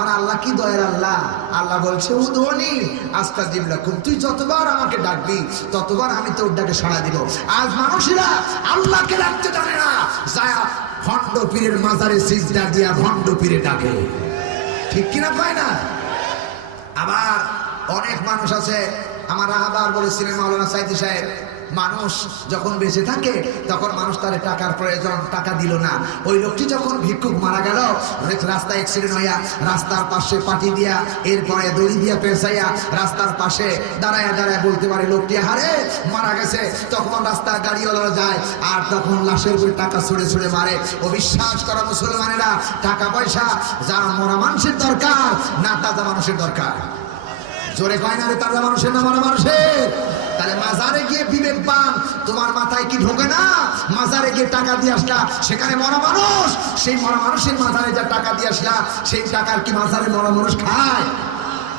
আমার আল্লাহ কি দয়ার আল্লাহ। আল্লাহ বলছে উদুনি আস্তাজিব লাকুম, তুই যতবার আমাকে ডাকবি ততবার আমি তোর ডাকে সাড়া দিব। আজ মানুষেরা আল্লাহকে ডাকতে জানে না, যায় ভণ্ড পীরের মাজারে সিজদা দিয়া ভণ্ড পীরে ডাকে, ঠিক কিনা পায় না? আবার অনেক মানুষ আছে, আমার আবার বলেছিলেন মাওলানা সাইদি সাহেব, মানুষ যখন বেঁচে থাকে তখন মানুষ তার টাকার প্রয়োজন, টাকা দিল না। ওই লোকটি যখন ভিক্ষুক মারা গেল, রাস্তায় অ্যাক্সিডেন্ট হইয়া রাস্তার পাশে পাটি দিয়া এরপরে দড়ি দিয়া পেঁচাইয়া রাস্তার পাশে দাঁড়ায় দাঁড়ায় বলতে পারে লোকটি হারে মারা গেছে। তখন রাস্তার গাড়িওয়ালা যায় আর তখন লাশের উপরে টাকা ছুঁড়ে ছুঁড়ে মারে। ও বিশ্বাস করা মুসলমানেরা, টাকা পয়সা যারা মরা মানুষের দরকার না তাজা মানুষের দরকার। জোরে কয় না রে, তাজা মানুষের না মরা মানুষের। তাহলে মাজারে গিয়ে বিবেক পান, তোমার মাথায় কি ঢোকে না? মাজারে গিয়ে টাকা দিয়ে আসলা, সেখানে মরা মানুষ, সেই মরা মানুষের মাজারে যা টাকা দিয়ে আসলা সেই টাকার কি মাজারে মরা মানুষ খায়?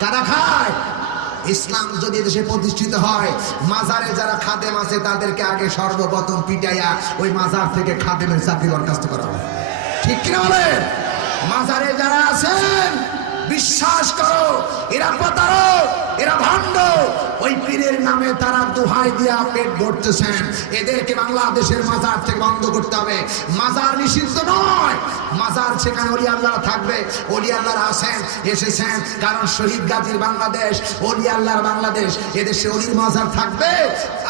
কারা খায়? ইসলাম যদি দেশে প্রতিষ্ঠিত হয়, মাজারে যারা খাদেম আছে তাদেরকে আগে সর্বপ্রথম পিটাইয়া ওই মাজার থেকে খাদেমের চাকরি বরখাস্ত করা হবে, ঠিক কিনা বলেন? মাজারে যারা আছেন বিশ্বাস করো এরা প্রতারক, এরা ভণ্ড। ওই পীরের নামে তারা দোহাই দিয়া পেট ভরতেছেন। এদেরকে বাংলাদেশের মাজার থেকে বন্ধ করতে হবে। মাজার নিষিদ্ধ নয়, মাজার সেখানে ওলি আল্লাহ থাকবে, ওলি আল্লাহ আছেন এসেছেন, কারণ শহীদ গাজীর বাংলাদেশ, ওলি আল্লাহর বাংলাদেশ, এদেশে ওলির মাজার থাকবে।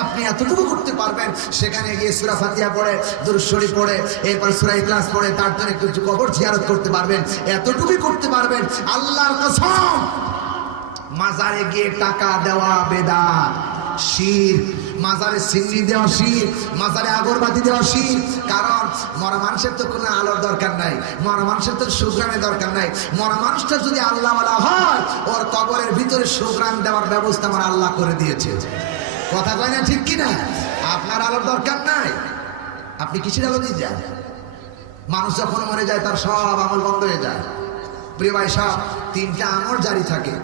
আপনি এতটুকু করতে পারবেন, সেখানে গিয়ে সূরা ফাতিহা পড়ে, দুরূদ শরীফ পড়ে, এরপর সূরা ইখলাস পড়ে তার জন্য একটু কবর জিয়ারত করতে পারবেন, এতটুকুই করতে পারবেন। আল্লাহর কসম, মাজারে গিয়ে টাকা দেওয়া বেদাত, শিরক। মাজারে সিন্নি দেওয়া শিরক, মাজারে আগরবাতি দেওয়া শিরক। কারণ মরা মানুষের তো কোনো আলোর দরকার নাই, মরা মানুষের তো সুগ্রামের দরকার নাই। মরা মানুষটা যদি আল্লাহওয়ালা হয়, ওর কবরের ভিতরে সুগ্রাম দেওয়ার ব্যবস্থা আমার আল্লাহ করে দিয়েছে। কথা কয় না, ঠিক কিনা? আপনার আলোর দরকার নাই, আপনি কিসের আলো দিয়ে যান? মানুষ যখন মরে যায় তার সব আমল বন্ধ হয়ে যায়। প্রিয় ভাই সব, তিনটা আমল জারি থাকে।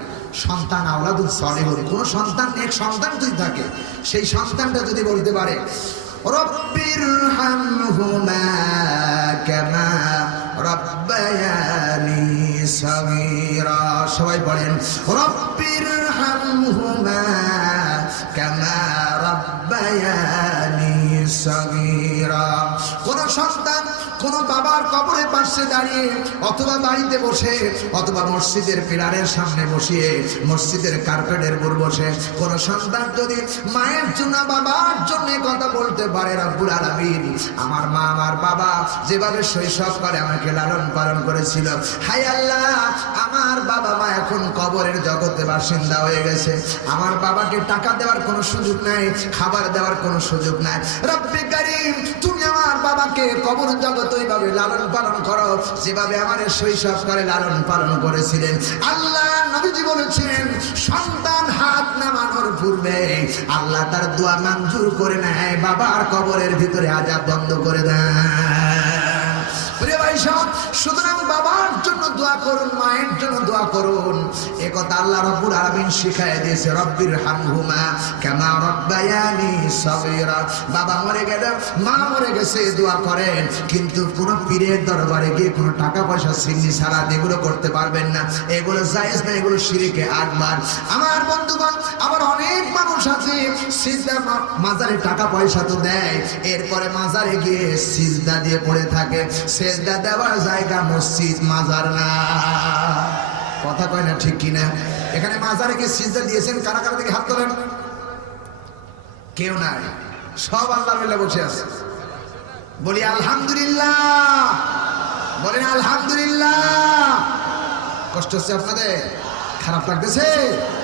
সন্তান আওলাদুল সালেহুন, কোন সন্তান এক সন্তান যদি থাকে, সেই সন্তানটা যদি বলতে পারে রব্বিরহামহুমা কামা রাব্বায়ানি সাগীরা, সবাই বলেন রব্বিরহামহুমা কামা রাব্বায়ানি সাগীরা। কোন সন্তান কোন বাবার কবরের পাশে দাঁড়িয়ে অথবা বাড়িতে বসে অথবা মসজিদের পিলারের সামনে বসিয়ে মসজিদের কার্পেটের উপর বসে কোন সন্তান যদি মায়ের জন্য বাবার জন্য কথা বলতে পারে, রব্বুল আলামিন আমার মা আমার বাবা যেভাবে শৈশব করে আমাকে লালন পালন করেছিল, হায় আল্লাহ আমার বাবা মা এখন কবরের জগতে বাসিন্দা হয়ে গেছে, আমার বাবাকে টাকা দেওয়ার কোনো সুযোগ নাই, খাবার দেওয়ার কোনো সুযোগ নাই, রব্বে কারীম তুমি আমার বাবাকে কবর জগৎ ওইভাবে লালন পালন করো যেভাবে আমার শৈশব করে লালন পালন করেছিলেন। আল্লাহ নবীজি বলেছেন সন্তান হাত নামানোর পূর্বে আল্লাহ তার দোয়া মঞ্জুর করে নেয়, বাবার কবরের ভিতরে আযাব বন্ধ করে দেন। প্রিয় ভাই সব, সুতরাং বাবার জন্য দোয়া করুন, মায়ের জন্য দোয়া করুন। এ কথা আল্লাহ রাব্বুল আলামিন শিখায় দিয়েছে, রব্বিরহামহুমা কামা রাব্বায়ানি সাগীরা। বাবা মরে গেলে, মা মরে গেছে, দোয়া করেন, কিন্তু কোন পীরের দরবারে গিয়ে কোনো টাকা পয়সা সিন্নি ছাড়া এগুলো করতে পারবেন না, এগুলো জায়েজ না, এগুলো শিরকে আকবার। আমার বন্ধুগণ, আবার অনেক মানুষ আছে সিজদা মাজারে টাকা পয়সা তো দেয়, এরপরে মাজারে গিয়ে সিজদা দিয়ে পড়ে থাকে। সিজদা দেওয়ার জায়গা মসজিদ, মাজার না। কথা কয় না, ঠিক কিনা? এখানে মাজারে গিয়ে সিজদা দিয়েছেন কারা কারা থেকে হাত তোলেন? কেউ নাই, সব আল্লাহর মিলে বসে আছে। বলি আলহামদুলিল্লাহ, বলেন আলহামদুলিল্লাহ। কষ্ট হচ্ছে আপনাদের? খারাপ লাগতেছে?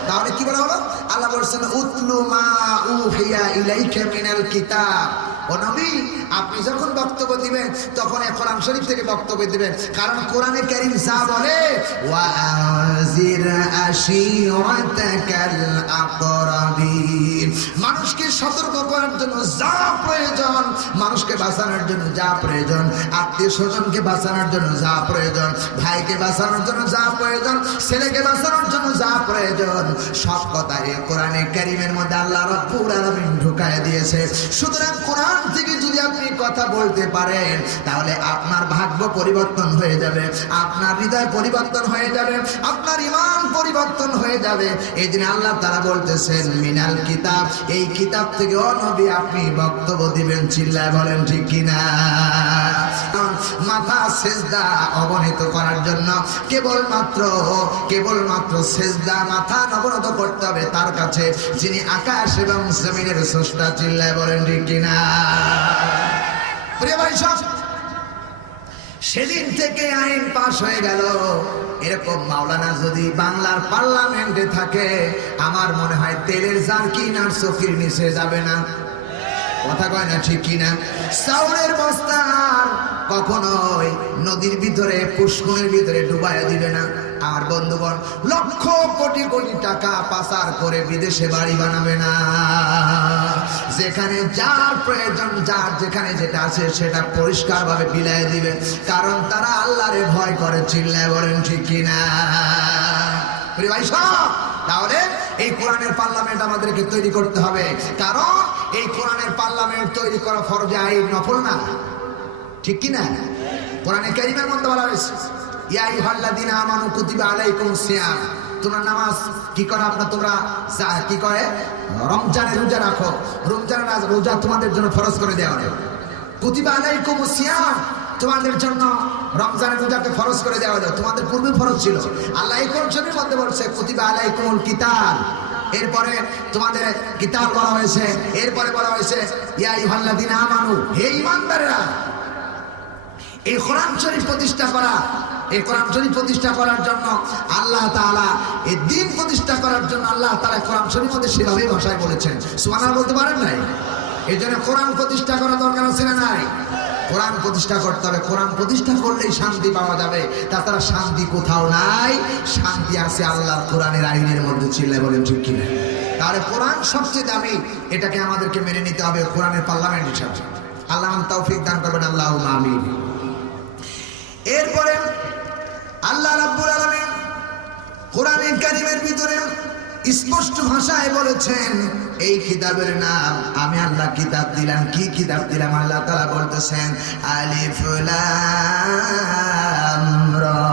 তাহলে কি বলা হলো? আল্লাহ বলছেন উতলু মা উহিয়া ইলাইকা মিনাল কিতাব। ও নবী, আপনি যখন বক্তব্য দিবেন তখন কোরআন শরীফ থেকে বক্তব্য দিবেন, কারণ কোরআনে কারীম যা বলে ওয়াজির আশীরাতাকাল আকরাবিন। মানুষকে সতর্ক করার জন্য যা প্রয়োজন, মানুষকে বাঁচানোর জন্য যা প্রয়োজন, আত্মীয় স্বজনকে বাঁচানোর জন্য যা প্রয়োজন, ভাইকে বাঁচানোর জন্য যা প্রয়োজন, ছেলেকে বাঁচানোর জন্য যা প্রয়োজন, সব কথা এই কোরআনে কারীমের মধ্যে আল্লাহ রাব্বুল আলামিন ঢুকায় দিয়েছে। সুতরাং কোরআন থেকে যদি আপনি কথা বলতে পারেন তাহলে আপনার ভাগ্য পরিবর্তন হয়ে যাবে, আপনার হৃদয় পরিবর্তন হয়ে যাবে, আপনার ঈমান পরিবর্তন হয়ে যাবে। এই দিন আল্লাহ তাআলা বলতেছেন মিনাল কিতাব, এই কিতাব থেকে ও নবী আপনি বক্তব্য দিবেন, চিল্লায় বলেন ঠিক কিনা। মাথা সেজদা অবনত করার জন্য কেবলমাত্র সেজদা মাথা অবনত করতে হবে তার কাছে যিনি আকাশ এবং জমিনের স্রষ্টা, চিল্লায় বলেন ঠিক কিনা। প্রিয় ভাই সব, সেদিন থেকে আইন পাশ হয়ে গেল। এরকম মাওলানা যদি বাংলার পার্লামেন্টে থাকে, আমার মনে হয় তেলের জারকিন আর চকির নিচে যাবে না। কথা কয় না ঠিক কিনা? চাউলের বস্তা কখনোই নদীর ভিতরে, পুষ্করের ভিতরে ডুবাইয়া দিবে না। আমার বন্ধুগণ, লক্ষ কোটি কোটি টাকা পাচার করে বিদেশে বাড়ি বানাবে না। যেখানে যার প্রয়োজন, যার যেখানে যেটা আছে সেটা পরিষ্কার ভাবে বিলাই দিবে, কারণ তারা আল্লাহরে ভয় করে, চিল্লায় বলেন ঠিক কিনা। প্রিয় ভাই সব, তাহলে এই কোরআনের পার্লামেন্ট আমাদেরকে তৈরি করতে হবে, কারণ এই কোরআনের পার্লামেন্ট তৈরি করা ফরজে আইন, নফল না, ঠিক কিনা? কোরআনে কারীমের মধ্যে বলা হয়েছে ইয়া আইয়ুহাল্লাযীনা আমানু কুতিবা আলাইকুমুস সিয়াম, তোমরা নামাজ কি করো, তোমরা কি করে রমজানের রোজা রাখো, রমজানের রোজা তোমাদের জন্য ফরজ করে দেওয়া হলো। কুতিবা আলাইকুমুস সিয়াম, তোমাদের জন্য রমজানের রোজাকে ফরজ করে দেওয়া হলো, তোমাদের পূর্বে ফরজ ছিল। আল্লাহ এই কোরআনের মধ্যে বলছে কুতিবা আলাইকুমুল কিতাল, এরপরে তোমাদের কিতাল বলা হয়েছে, এরপরে বলা হয়েছে ইয়া আইয়ুহাল্লাযীনা আমানু, হে ঈমানদারেরা। এই কোরআন শরীফ প্রতিষ্ঠা করা, এই কোরআন শরীফ প্রতিষ্ঠা করার জন্য আল্লাহ তাআলা, এই দ্বীন প্রতিষ্ঠা করার জন্য আল্লাহ তাআলা কোরআন শরীফ মধ্যে সেভাবেই ভাষায় বলেছেন। সুবহানাল্লাহ বলতে পারেন নাই? এই জন্য কোরআন প্রতিষ্ঠা করা দরকার আছে না নাই? কোরআন প্রতিষ্ঠা করতে হবে। কোরআন প্রতিষ্ঠা করলেই শান্তি পাওয়া যাবে, তাছাড়া শান্তি কোথাও নাই। শান্তি আছে আল্লাহর কোরআনের আইনের মধ্যে, চিল্লায় বলেন ঠিক কিনা। তাহলে কোরআন সবচেয়ে দামি, এটাকে আমাদেরকে মেনে নিতে হবে কোরআনের পার্লামেন্ট হিসাবে। আল্লাহ তৌফিক দান করবেন, আল্লাহুম্মা আমিন। এরপরে আল্লাহ রাব্বুল আলামিন কোরআনে কারীমের ভিতরে স্পষ্ট ভাষায় বলেছেন এই কিতাবের নাম আমি আল্লাহ কিতাব দিলাম। কি কিতাব দিলাম? আল্লাহ তাআলা বলতেছেন আলিফ লাম রা,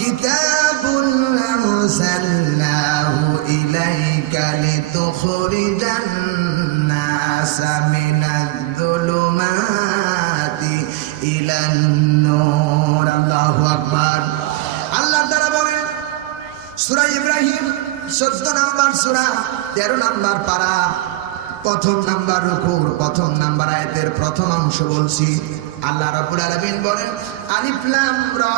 কিতাবুন আনজালনাহু ইলাইকা লিতুখরিজান নাসা মিনাজ-যুলুমাতি ইলান নূর। আল্লাহু আকবার। আল্লাহ তাআলা বলেন সূরা ইব্রাহিম 14 নম্বর সূরা 13 নম্বর পারা, প্রথম নাম্বার রুকুর প্রথম নাম্বার আয়াতের প্রথম অংশ বলছি। আল্লাহ রাব্বুল আলামিন বলেন আলিফ লাম রা,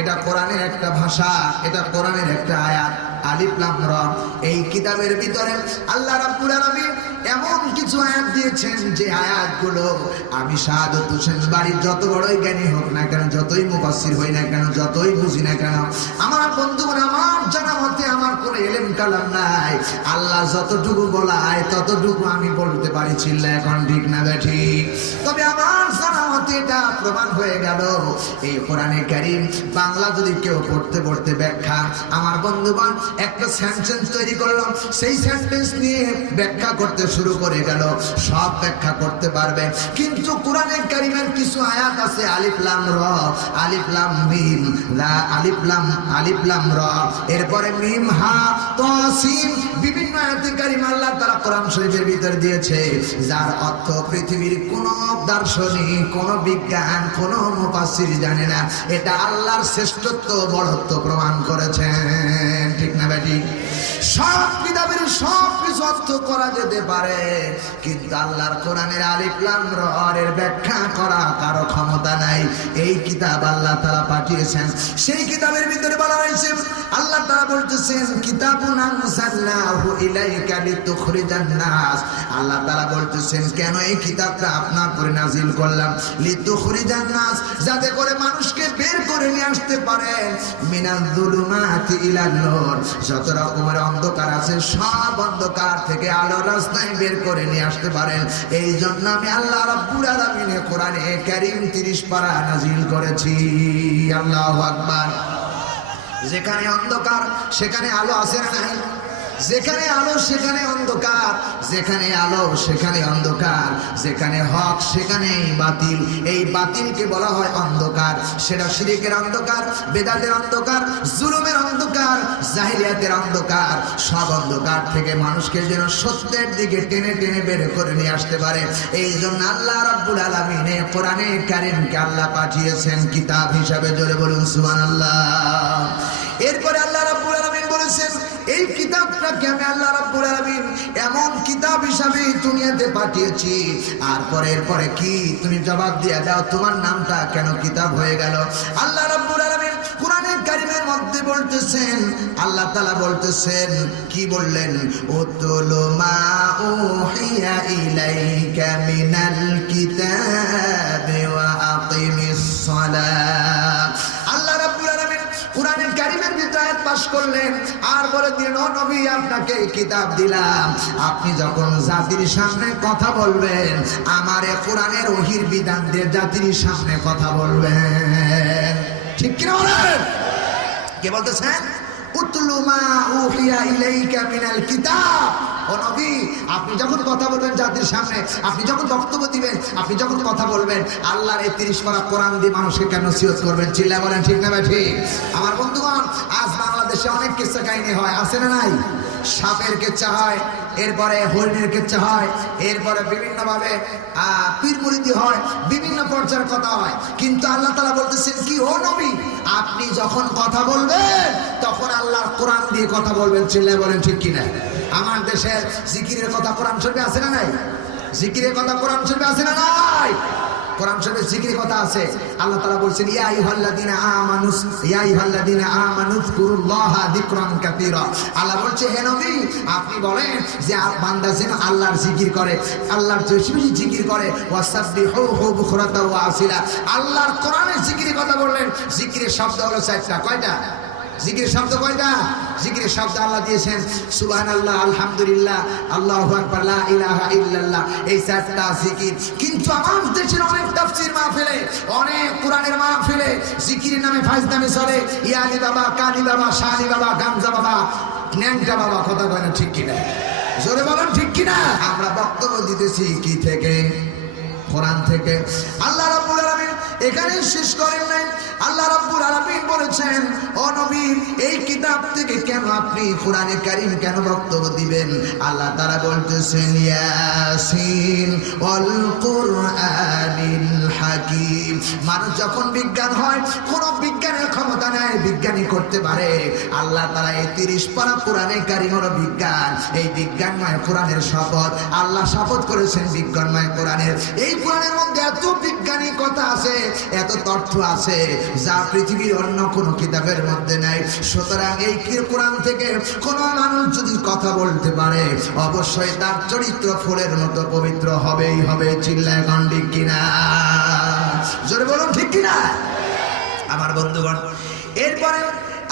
এটা কোরআনের একটা ভাষা, এটা কোরআনের একটা আয়াত। আলিফ লাম রা, এই কিতাবের ভিতরে আল্লাহ রাব্বুল আলামিন এমন কিছু আয়াত দিয়েছেন যে আয়াতগুলো আমি শাহাদাত হোসেন বাড়ির যত বড়ই জ্ঞানী হোক না কেন, যতই মুফাসসির হই না কেন, যতই বুঝি না কেন, আমার বন্ধুগণ, আমার জানা মতে আমার কোনো ইলম কালাম নাই, আল্লাহ যতটুকু বলায় ততটুকু আমি বলতে পারি। চিল্লা এখন ঠিক না ঠিক? তবে আমার জানা মতে এটা প্রমাণ হয়ে গেল এই কোরআনে কারীম বাংলা যদি কেউ পড়তে পড়তে ব্যাখ্যা, আমার বন্ধুগণ একটা সেন্টেন্স তৈরি করলাম, সেই সেন্টেন্স নিয়ে ব্যাখ্যা করতে শুরু করে গেল, সব ব্যাখ্যা করতে পারবে। কিন্তু কোরআনে কারীমের কিছু আয়াত আছে আলিফ লাম রা, আলিফ লাম মিম, আলিফ লাম রা, এরপরে মিম হা তা সিন, বিভিন্ন আয়াতে কারীমা আল্লাহ তাআলা কোরআন শরীফের ভিতর দিয়েছে, যার অর্থ পৃথিবীর কোন দার্শনিক, কোন বিজ্ঞান, কোন মুফাসসির জানে না। এটা আল্লাহর শ্রেষ্ঠত্ব, বড়ত্ব প্রমাণ করেছেন, ঠিক না বেটি? সব কিতাবের সব কিছু অর্থ করা যেতে পারে, কিন্তু আল্লাহর কোরআনের আলিফ লাম র এর ব্যাখ্যা করা কারো ক্ষমতা নাই। এই কিতাব আল্লাহ তাআলা পাঠিয়েছেন, সেই কিতাবের ভিতরে বলা হয়েছে, আল্লাহ তাআলা বলতেছেন কিতাবুন আনজালনাহু ইলাইকা লিতুখরিজান নাস। আল্লাহ তাআলা বলতেছেন কেন এই কিতাবটা আপনার উপরে নাজিল করলাম, লিতুখরিজান নাস, যাতে করে মানুষকে বের করে নিয়ে আসতে পারে মিনাল যুলুমাতি ইলান নূর, যত রকমের অন্ধকার আছে সব অন্ধকার থেকে আলোর রাস্তায় বের করে নিয়ে আসতে পারেন। এই জন্য আমি আল্লাহ রাব্বুল আলামিন কোরআনে কারীম 30 পারা নাজিল করেছি। আল্লাহু আকবার। যেখানে অন্ধকার সেখানে আলো আছে না নাই? যেখানে আলো সেখানে অন্ধকার, যেখানে আলো সেখানে অন্ধকার, যেখানে হক সেখানেই বাতিল। এই বাতিলকে বলা হয় অন্ধকার। সেটা শিরকের অন্ধকার, বেদাতের অন্ধকার, জুলুমের অন্ধকার, জাহিলিয়াতের অন্ধকার। সব অন্ধকার থেকে মানুষকে যেন সত্যের দিকে টেনে টেনে বের করে নিয়ে আসতে পারে। এই জন্য আল্লাহ রাব্বুল আলামিন কোরআনে কারীমকে আল্লাহ পাঠিয়েছেন কিতাব হিসাবে। জোরে বলুন সুবহানাল্লাহ। এরপরে আল্লাহ রাব্বুল আলামিন বলেছেন এই কিতাবটাকে আমি আল্লাহ রাব্বুল আলামিন এমন কিতাব হিসাবে দুনিয়াতে পাঠিয়েছি। আর এরপরে কি তুমি জবাব দিয়ে দাও, তোমার নামটা কেন কিতাব হয়ে গেল? আল্লাহ রাব্বুল আলামিন কোরআনে কারীমের মধ্যে বলতেছেন, আল্লাহ তাআলা বলতেছেন, কি বললেন? উতলু মা উহিয়া ইলাইকা মিনাল কিতাবি ওয়া আকিমিস সালাত। আল্লাহ রাব্বুল আলামিন কোরআনে কারীমের ভিতরে আয়াত পাশ করলেন আর বলে দিলেন, ও নবী আপনাকে কিতাব দিলাম, আপনি যখন জাতির সামনে কথা বলবেন আমার এই কোরআনের ওহীর বিধান দিয়ে জাতির সামনে কথা বলবেন। ঠিক কি না বলেন? কে বলতেছেন? উতলু মা উহিয়া ইলাইকা মিনাল কিতাব। ও নবী আপনি যখন কথা বলবেন জাতির সামনে, আপনি যখন বক্তব্য দিবেন, আপনি যখন কথা বলবেন আল্লাহর এই 30 পারা কোরআন দিয়ে মানুষকে কেন নসিহত করবেন? চিল্লা বলেন ঠিক না ভাই? ঠিক। আমার বন্ধুগণ, আজ বাংলাদেশে অনেক কিস্সা কাহিনী হয়, আছে না নাই? সাপের কেচ্ছা হয়, এরপরে হরিণের কেচ্ছা হয়, এরপরে বিভিন্নভাবে পীর মুরিদি হয়, বিভিন্ন পর্যায়ের কথা হয়। কিন্তু আল্লাহ তাআলা বলতেছেন কি, ও নবী আপনি যখন কথা বলবেন তখন আল্লাহর কোরআন দিয়ে কথা বলবেন। চিল্লায় বলেন ঠিক কিনা? আমার দেশের জিকিরের কথা কোরআন শরীফে আছে না নাই? জিকিরের কথা কোরআন শরীফে আছে না নাই? কোরআন শরীফে জিকিরের কথা আছে। আল্লাহ তাআলা বলেন ইয়া আইয়ুহাল্লাযীনা আমানু যিকুরুল্লাহা যিকরান কাসীরা। আল্লাহ বলছে হে নবী আপনি বলেন যে বান্দা যেন আল্লাহর জিকির করে, আল্লাহর বেশি বেশি জিকির করে। ওয়াসাব্বিহুহু বুকরাতা ওয়া আসিলা। আল্লাহর কোরআনের জিকিরের কথা বললেন। জিকিরের শব্দ হলো 4টা। কয়টা জিকিরের শব্দ? কয়টা জিকিরের শব্দ আল্লাহ দিয়েছেন? সুবহানাল্লাহ, আলহামদুলিল্লাহ, আল্লাহু আকবার, লা ইলাহা ইল্লাল্লাহ। এই 4টা জিকির। কিন্তু আমার দেশের অনেক তাফসীর মাহফিলে, অনেক কোরআনের মাহফিলে জিকিরের নামে ফাজলামি চলে। ইয়ালি বাবা, কানি বাবা, শানি বাবা, গামজা বাবা, ন্যাংটা বাবা। কথা কয় না ঠিক কিনা? জোরে বলেন ঠিক কিনা? আমরা বক্তব্য দিতেছি কি থেকে? কোরআন থেকে। আল্লাহ রাব্বুল আলামিন এখানে শেষ করেন নাই। আল্লাহ রাব্বুল আলামিন বলেছেন, ও নবী এই কিতাব থেকে কেন আপনি কোরআনে কারীম কেন বক্তব্য দিবেন? আল্লাহ তাআলা বলতেছেন ইয়াসিন ওয়াল কুরআনিল হাকীম। মানুষ যখন বিজ্ঞান হয়, কোন বিজ্ঞানের ক্ষমতা নাই বিজ্ঞানী করতে পারে। আল্লাহ তাআলা এই 30 পারা কোরআনে কারীম হলো বিজ্ঞান। এই বিজ্ঞানময় কোরআনের শপথ আল্লাহ শপথ করেছেন বিজ্ঞানময় কোরআনের। এই কোরআনের মধ্যে এত বিজ্ঞানী কথা আছে, এত তথ্য আছে যা পৃথিবীর অন্য কোনো কিতাবের মধ্যে নাই। সুতরাং এই কোরআন থেকে কোন মানুষ যদি কথা বলতে পারে অবশ্যই তার চরিত্র ফুলের মতো পবিত্র হবেই হবে। চিল্লায় কোন ঠিক কিনা? জোরে বলুন ঠিক কিনা? আমার বন্ধুগণ, এরপরে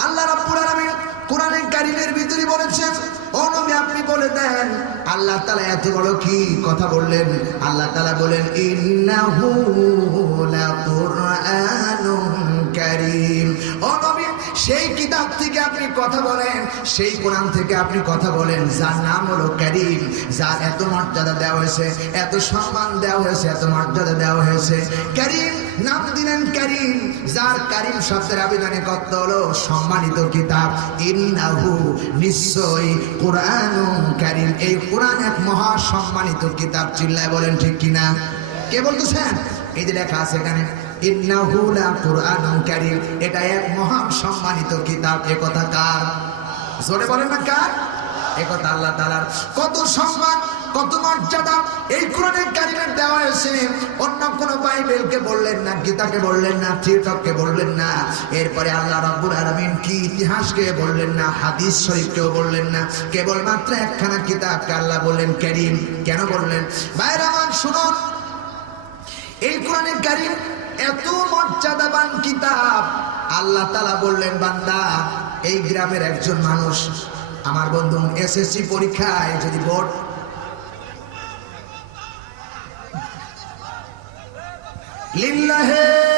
আল্লাহ রাব্বুল আলামিন কোরআনে কারীমের ভিতরে বলেছেন, ও নবী আপনি বলে দেন আল্লাহ তাআলা এত বড় কি কথা বললেন? আল্লাহ তাআলা বলেন ইন্নাহু লাকুরআনুন কারীম। ও নবী সেই কিতাব থেকে আপনি কথা বলেন, সেই কোরআন থেকে আপনি কথা বলেন যার নাম হলো কারীম, যার এত মর্যাদা দেওয়া হয়েছে, এত সম্মান দেওয়া হয়েছে, এত মর্যাদা দেওয়া হয়েছে। কারীম নাম দিলেন কারীম, যার কারীম শব্দের আবিধানিক অর্থ হলো সম্মানিত কিতাব। ইন্নাহু নিশ্চয়ই কুরআনুন কারীম, এই কোরআন এক মহা সম্মানিত কিতাব। চিল্লায় বলেন ঠিক কিনা? কে বলতেছেন? এই যে লেখা আছে এখানে ইন্নাহু লাকুরআনুন কারীম, এটা এক মহা সম্মানিত কিতাব। এ কথা কার? জোরে বলেন না কার? একথা আল্লাহ তাআলার কত সম্মান, কত মর্যাদা এই কোরআনে কারিমে দেওয়া হয়েছে। অন্য কোন বাইবেলকে বললেন না, গীতাকে বললেন না, থিয়েটারকে বললেন না। এরপরে আল্লাহ রাব্বুল আলামিন কি ইতিহাসকে বললেন না, হাদিস শরীফকেও বললেন না, কেবলমাত্র একখানা কিতাবকে আল্লাহ বললেন কারীম। কেন বললেন? ভাইরা আমার শুনুন, এই কোরআনে কারীম এত মর্যাদাবান কিতাব। আল্লাহ তাআলা বললেন, বান্দা, এই গ্রামের একজন মানুষ, আমার বন্ধু এসএসসি পরীক্ষায় যদি বোর্ড লিল্লাহে